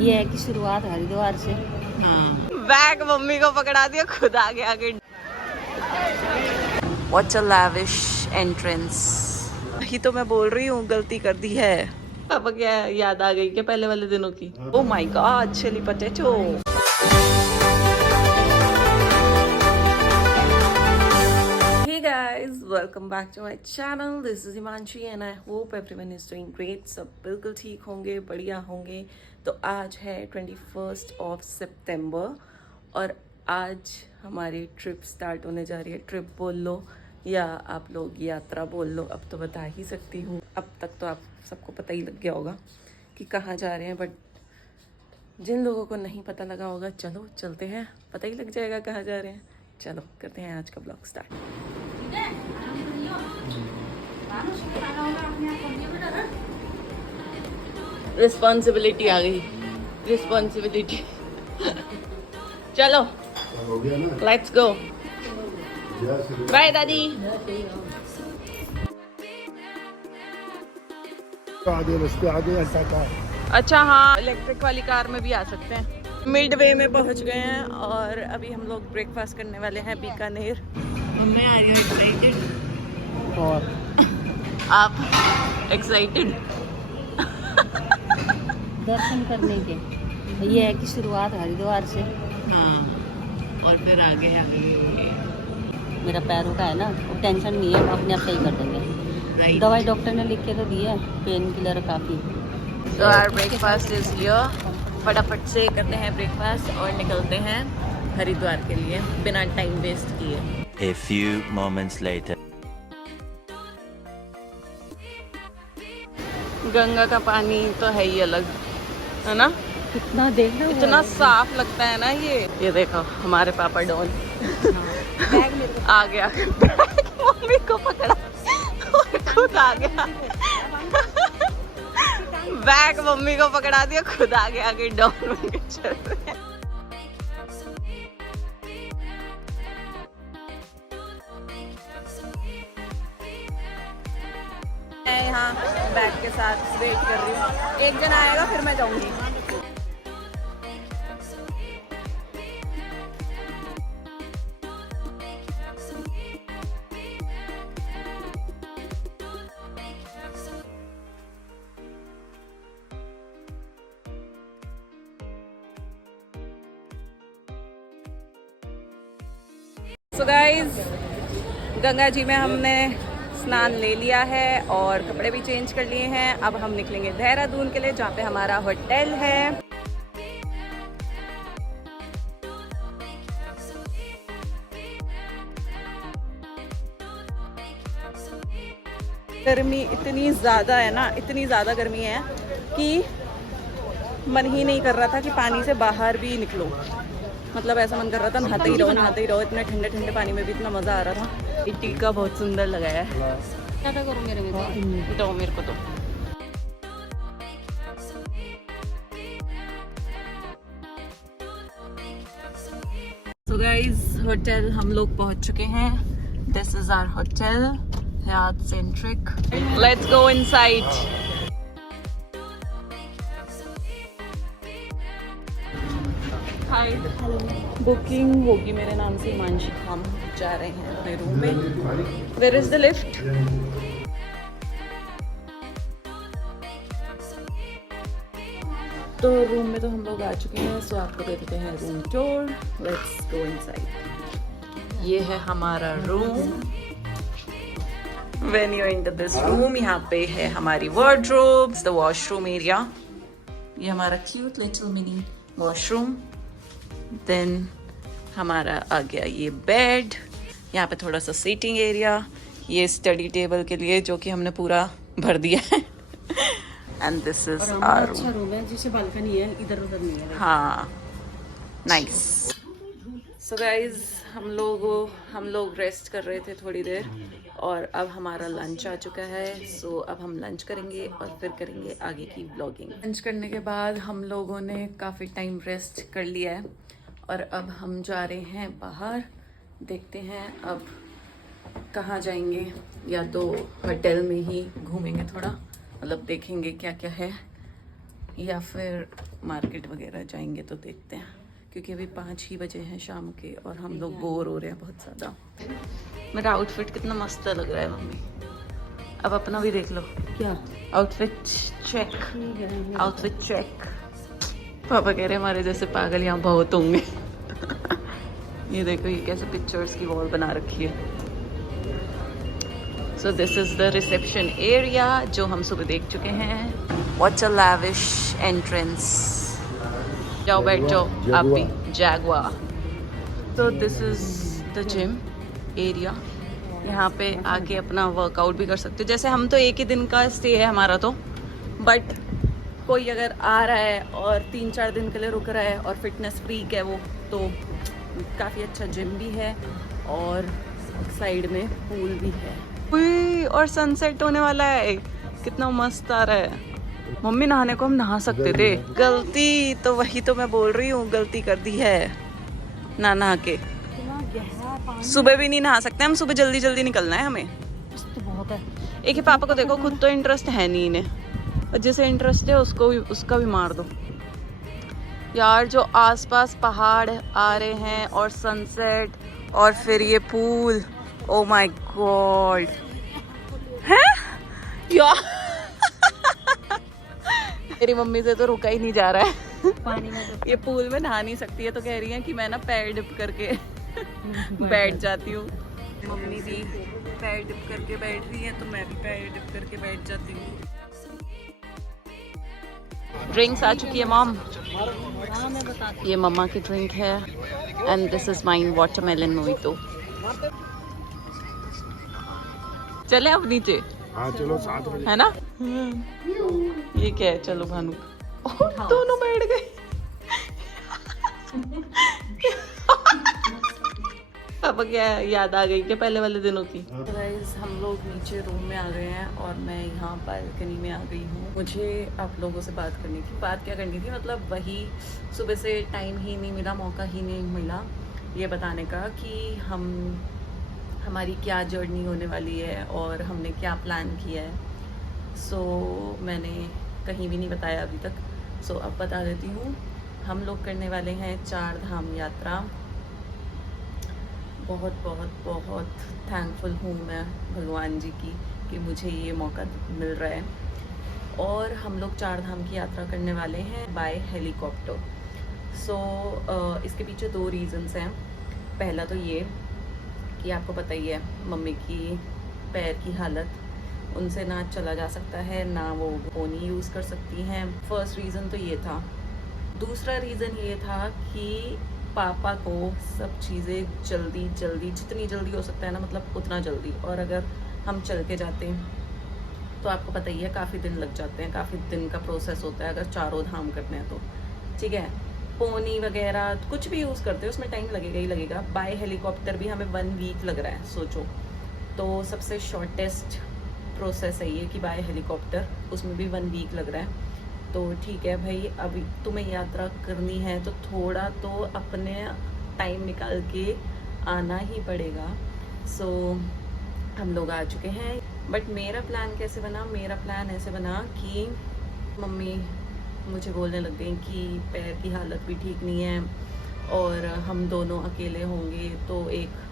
ये है कि शुरुआत हरिद्वार से। हाँ। बैग मम्मी को पकड़ा दिया, खुद आगे आगे। What a lavish entrance। ही तो मैं बोल रही हूँ, गलती कर दी है। पापा क्या याद आ गई क्या पहले वाले दिनों की? Oh my God, chili potato। Hey guys, welcome back to my channel. This is Himanshi and I hope everyone is doing great। सब बिल्कुल ठीक होंगे, बढ़िया होंगे। तो आज है 21 सितंबर और आज हमारी ट्रिप स्टार्ट होने जा रही है। ट्रिप बोल लो या आप लोग यात्रा बोल लो, अब तो बता ही सकती हूँ। अब तक तो आप सबको पता ही लग गया होगा कि कहाँ जा रहे हैं, बट जिन लोगों को नहीं पता लगा होगा, चलो चलते हैं, पता ही लग जाएगा कहाँ जा रहे हैं। चलो करते हैं आज का ब्लॉग स्टार्ट। रिस्पॉन्सिबिलिटी आ गई, रिस्पॉन्सिबिलिटी। चलो लेट्स गो। बाय दादी। अच्छा हाँ, इलेक्ट्रिक वाली कार में भी आ सकते हैं। मिड वे में पहुंच गए हैं और अभी हम लोग ब्रेकफास्ट करने वाले हैं बीकानेर। मैं आ रही हूँ एक्साइटेड। और आप एक्साइटेड? दर्शन करने के। ये है कि शुरुआत हरिद्वार से। हाँ, और फिर आगे आगे। मेरा पैरों का है ना, वो टेंशन नहीं है, अपने आप सही कर देंगे। दवाई डॉक्टर ने लिख के तो दी है, पेन किलर काफ़ी। तो आवर ब्रेकफास्ट इज हियर। फटाफट से करते हैं ब्रेकफास्ट और निकलते हैं हरिद्वार के लिए बिना टाइम वेस्ट किए। A few moments later. Ganga का पानी तो है ही अलग, है ना? कितना देख रहे हो, इतना साफ लगता है ना ये देखो हमारे पापा डॉन। बैग मेरे को आ गया। मम्मी को पकड़ा और खुद आ गया। बैग मम्मी को पकड़ा दिया, खुद आगे आगे डॉन बन के चल रहे हैं। मैं यहाँ बैग के साथ वेट कर रही हूँ, एक जन आएगा फिर मैं जाऊंगी। So guys, गंगा जी में हमने स्नान ले लिया है और कपड़े भी चेंज कर लिए हैं। अब हम निकलेंगे देहरादून के लिए, जहाँ पे हमारा होटल है। गर्मी इतनी ज़्यादा है ना, इतनी ज़्यादा गर्मी है कि मन ही नहीं कर रहा था कि पानी से बाहर भी निकलो। मतलब ऐसा मन कर रहा था नहाते ही रहो, नहाते ही रहो। इतने ठंडे ठंडे पानी में भी इतना मज़ा आ रहा था। ये टीका बहुत सुंदर लगाया है। क्या करूँ मेरे में दो मेरे को तो। So guys, होटल हम लोग पहुंच चुके हैं। This is our hotel, Hyatt Centric। Let's go inside। Hi, booking होगी मेरे नाम से हिमांशी। हम जा रहे हैं अपने रूम में। Where is the lift? तो रूम में तो हम लोग आ चुके हैं, सो आपको दे देते हैं room tour. Let's go inside. ये है हमारा room. When you enter this room, यहाँ पे है हमारी wardrobe, the washroom area। ये हमारा cute little mini washroom। Then हमारा आ गया ये बेड, यहाँ पे थोड़ा सा सीटिंग एरिया, ये स्टडी टेबल के लिए जो कि हमने पूरा भर दिया है। And this is our room. अच्छा रूम है, जिसे बालकनी है, इधर उधर नहीं है। हाँ, नाइस। सो गाइज, हम लोग रेस्ट कर रहे थे थोड़ी देर और अब हमारा लंच आ चुका है। सो अब हम लंच करेंगे और फिर करेंगे आगे की व्लॉगिंग। लंच करने के बाद हम लोगों ने काफ़ी टाइम रेस्ट कर लिया है और अब हम जा रहे हैं बाहर। देखते हैं अब कहाँ जाएंगे, या तो होटल में ही घूमेंगे थोड़ा, मतलब देखेंगे क्या क्या है, या फिर मार्केट वगैरह जाएंगे तो देखते हैं, क्योंकि अभी 5 ही बजे हैं शाम के और हम लोग बोर हो रहे हैं बहुत ज़्यादा। मेरा आउटफिट कितना मस्त लग रहा है मम्मी, अब अपना भी देख लो। क्या आउटफिट चेक, आउटफिट चेक। पापा कह रहे हैं हमारे जैसे पागल यहाँ बहुत होंगे। ये देखो ये कैसे पिक्चर्स की वॉल बना रखी है। So this is the reception area जो हम सुबह देख चुके हैं। What's a lavish entrance. जाओ बैठ जाओ आप भी, जैगुआर। तो this is the gym area, यहाँ पे आके अपना वर्कआउट भी कर सकते हो। जैसे हम तो एक ही दिन का स्टे है हमारा तो, बट कोई अगर आ रहा है और 3-4 दिन के लिए रुक रहा है और फिटनेस फ्रीक है वो, तो काफ़ी अच्छा जिम भी है और साइड में पूल भी है। उई, और सनसेट होने वाला है, कितना मस्त आ रहा है। मम्मी नहाने को हम नहा सकते थे, गलती तो वही तो मैं बोल रही हूँ, गलती कर दी है ना नहा के। सुबह भी नहीं नहा सकते हम, सुबह जल्दी जल्दी निकलना है हमें तो बहुत है। एक ही पापा को देखो, खुद तो इंटरेस्ट है नहीं इन्हें, और जिसे इंटरेस्ट है उसको भी, उसका भी मार दो यार। जो आसपास पहाड़ आ रहे हैं और सनसेट और फिर ये पूल, ओ माय गॉड है यार। मेरी मम्मी से तो रुका ही नहीं जा रहा है पानी में ये पूल में नहा नहीं सकती है, तो कह रही है कि मैं ना पैर डिप करके बैठ जाती हूँ। मम्मी भी पैर डिप करके बैठ रही है, तो मैं भी पैर डिप करके बैठ जाती हूँ। ड्रिंक्स आ चुकी है मॉम, मैं बताती ये मम्मा की ड्रिंक है, and this is mine watermelon mojito. चले अब नीचे, हाँ चलो साथ में है ना। ये क्या है, चलो भानु। दोनों बैठ गए। अब क्या याद आ गई क्या पहले वाले दिनों की। गाइस हम लोग नीचे रूम में आ गए हैं और मैं यहाँ बालकनी में आ गई हूँ। मुझे आप लोगों से बात करनी थी। बात क्या करनी थी, मतलब वही सुबह से टाइम ही नहीं मिला, मौका ही नहीं मिला ये बताने का कि हमारी क्या जर्नी होने वाली है और हमने क्या प्लान किया है। सो मैंने कहीं भी नहीं बताया अभी तक, सो अब बता देती हूँ। हम लोग करने वाले हैं 4 धाम यात्रा। बहुत बहुत बहुत थैंकफुल हूँ मैं भगवान जी की कि मुझे ये मौका मिल रहा है। और हम लोग 4 धाम की यात्रा करने वाले हैं बाय हेलीकॉप्टर। सो इसके पीछे 2 रीज़न्स हैं। पहला तो ये कि आपको पता ही है मम्मी की पैर की हालत, उनसे ना चला जा सकता है ना वो पोनी यूज़ कर सकती हैं। फर्स्ट रीज़न तो ये था। दूसरा रीज़न ये था कि पापा को सब चीज़ें जल्दी जितनी जल्दी हो सकता है ना, मतलब उतना जल्दी। और अगर हम चल के जाते हैं तो आपको पता ही है काफ़ी दिन लग जाते हैं, काफ़ी दिन का प्रोसेस होता है अगर 4 धाम करने हैं तो। ठीक है, पोनी वगैरह कुछ भी यूज़ करते हैं उसमें टाइम लगेगा ही लगेगा। बाय हेलीकॉप्टर भी हमें 1 वीक लग रहा है, सोचो। तो सबसे शॉर्टेस्ट प्रोसेस है ये कि बाय हेलीकॉप्टर, उसमें भी 1 वीक लग रहा है। तो ठीक है भाई, अभी तुम्हें यात्रा करनी है तो थोड़ा तो अपने टाइम निकाल के आना ही पड़ेगा। सो हम लोग आ चुके हैं। बट मेरा प्लान कैसे बना, मेरा प्लान ऐसे बना कि मम्मी मुझे बोलने लग गई कि पैर की हालत भी ठीक नहीं है और हम दोनों अकेले होंगे तो एक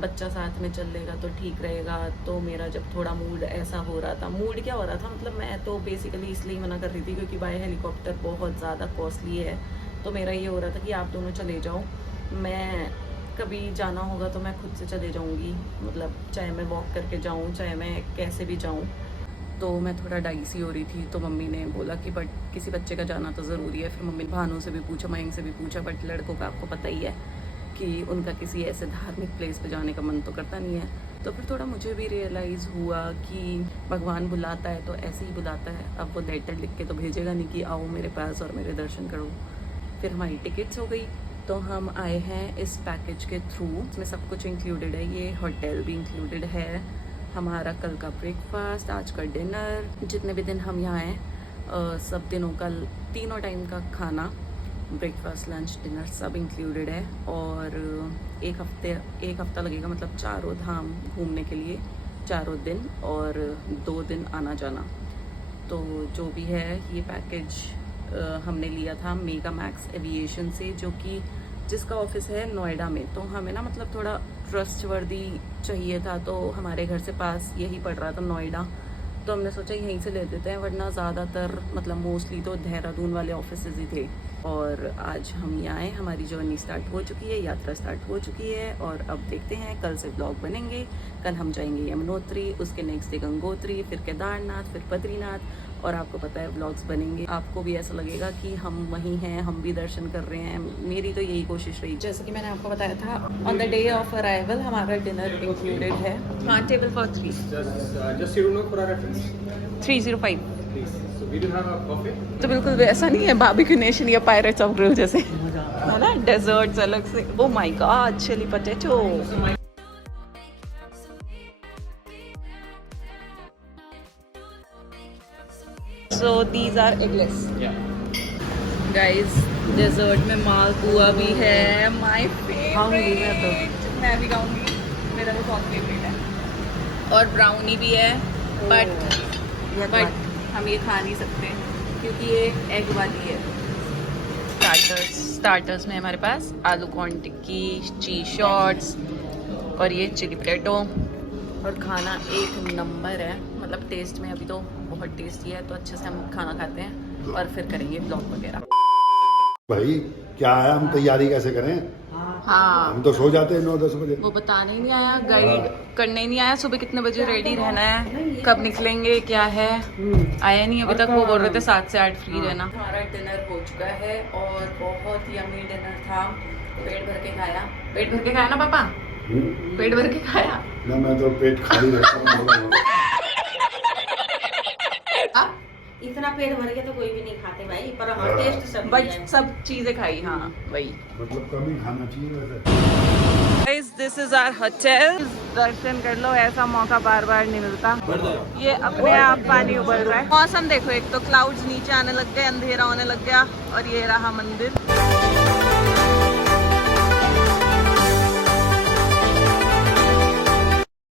बच्चा साथ में चल लेगा तो ठीक रहेगा। तो मेरा जब थोड़ा मूड ऐसा हो रहा था, मूड क्या हो रहा था, मतलब मैं तो बेसिकली इसलिए मना कर रही थी क्योंकि बाय हेलीकॉप्टर बहुत ज़्यादा कॉस्टली है। तो मेरा ये हो रहा था कि आप दोनों चले जाओ, मैं कभी जाना होगा तो मैं खुद से चले जाऊँगी, मतलब चाहे मैं वॉक करके जाऊँ चाहे मैं कैसे भी जाऊँ। तो मैं थोड़ा डाइसी हो रही थी, तो मम्मी ने बोला कि बट किसी बच्चे का जाना तो ज़रूरी है। फिर मम्मी ने भानु से भी पूछा, मयंक से भी पूछा, बट लड़कों का आपको पता ही है कि उनका किसी ऐसे धार्मिक प्लेस पे जाने का मन तो करता नहीं है। तो फिर थोड़ा मुझे भी रियलाइज़ हुआ कि भगवान बुलाता है तो ऐसे ही बुलाता है। अब वो लेटर लिख के तो भेजेगा नहीं कि आओ मेरे पास और मेरे दर्शन करो। फिर हमारी टिकट्स हो गई, तो हम आए हैं इस पैकेज के थ्रू। इसमें सब कुछ इंक्लूडेड है, ये होटल भी इंक्लूडेड है, हमारा कल का ब्रेकफास्ट, आज का डिनर, जितने भी दिन हम यहाँ आए सब दिनों का 3 टाइम का खाना, ब्रेकफास्ट लंच डिनर सब इंक्लूडेड है। और एक हफ्ता लगेगा, मतलब 4 धाम घूमने के लिए 4 दिन और 2 दिन आना जाना। तो जो भी है ये पैकेज हमने लिया था मेगा मैक्स एविएशन से, जो कि जिसका ऑफिस है नोएडा में। तो हमें ना मतलब थोड़ा ट्रस्टवर्दी चाहिए था, तो हमारे घर से पास यही पड़ रहा था नोएडा, तो हमने सोचा यहीं से ले लेते हैं, वरना ज़्यादातर मतलब मोस्टली तो देहरादून वाले ऑफिसेज ही थे। और आज हम यहाँ आए, हमारी जर्नी स्टार्ट हो चुकी है, यात्रा स्टार्ट हो चुकी है। और अब देखते हैं, कल से ब्लॉग बनेंगे। कल हम जाएंगे यमुनोत्री, उसके नेक्स्ट डे गंगोत्री, फिर केदारनाथ, फिर बद्रीनाथ। और आपको पता है ब्लॉग्स बनेंगे, आपको भी ऐसा लगेगा कि हम वहीं हैं, हम भी दर्शन कर रहे हैं। मेरी तो यही कोशिश रही। जैसे कि मैंने आपको बताया था, on the day of arrival हमारा डिनर इंक्लूडेड है। हाँ, table for 3 Just you know for our reference, 305। please. So we do have a buffet. तो बिल्कुल वैसा नहीं है बारबेक्यू नेशन या पायरेट्स ऑफ ग्रिल जैसे, है ना, डेजर्ट्स अलग से। Oh my god, chilli potato. So these are eggless. Yeah. Guys, dessert में मालपुआ भी है, माय खाऊंगी मैं तो। फेवरेट। मैं भी खाऊंगी, मेरा तो बहुत फेवरेट है। और ब्राउनी भी है, बट हम ये खा नहीं सकते क्योंकि ये एग वाली है। स्टार्टर्स में हमारे पास आलू कॉर्न टिक्की, चीज शॉट्स और ये चिली पोटैटो। और खाना एक नंबर है, मतलब टेस्ट में अभी तो बहुत टेस्टी है। तो अच्छे से हम खाना खाते हैं और फिर करेंगे ब्लॉग वगैरह। भाई क्या है, हम तैयारी कैसे करें? हाँ, हम तो सो जाते हैं 9-10 बजे। वो बताने ही नहीं आया, गाइड करने ही नहीं आया। सुबह कितने बजे रेडी रहना है, कब निकलेंगे, क्या है, आया नहीं अभी तक। वो बोल रहे थे 7 से 8 फ्री रहना। हमारा डिनर हो चुका है और बहुत यम्मी डिनर था। पेट भर के खाया, पेट भर के खाया ना पापा, पेट भर के खाया ना, मैं तो पेट खाली रहता हूँ। इतना पेट भर के तो कोई भी नहीं खाते भाई, पर हाँ टेस्ट सब बट सब चीजें खाई। हाँ वही। मतलब कम ही खाना चाहिए वैसे। Guys, this is our hotel. दर्शन कर लो, ऐसा मौका बार बार नहीं मिलता। ये अपने आप पानी उबल रहा है। मौसम देखो, एक तो क्लाउड्स नीचे आने लग गए, अंधेरा होने लग गया, और ये रहा मंदिर।